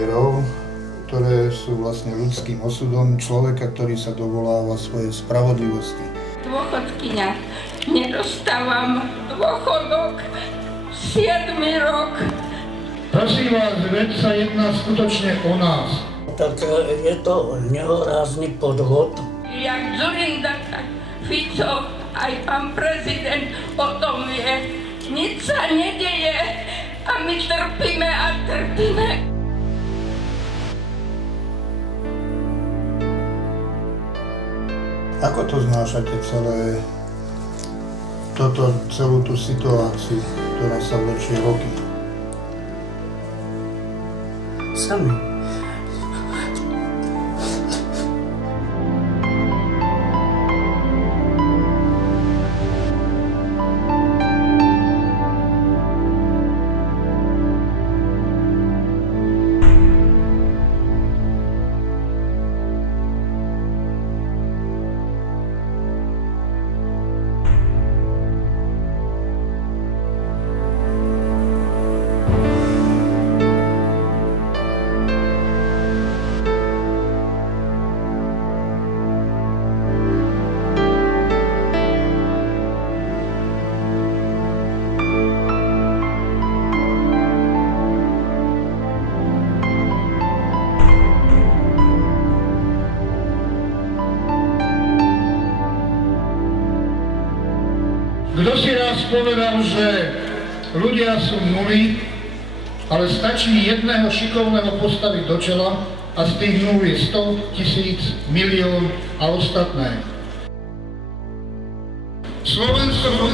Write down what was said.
mierou, ktoré sú vlastne ľudským osudom človeka, ktorý sa dovoláva svojej spravodlivosti. Dôchodkyňa, nedostávam dôchodok 7. rok. Prosím vás, veď sa jedná skutočne o nás. Tak je to nehorázny podvod. Jak Dzurinda, tak Fico, aj pán prezident o tom vie. Nič sa nedeje a my trpíme a trpíme. Ako to znášate celú tú situáciu, ktorá sa vlečie roky? Sami. Kto si raz povedal, že ľudia sú nuly, ale stačí jedného šikovného postaviť do čela a z tých nul je 100 000, milión a ostatné. Slovensko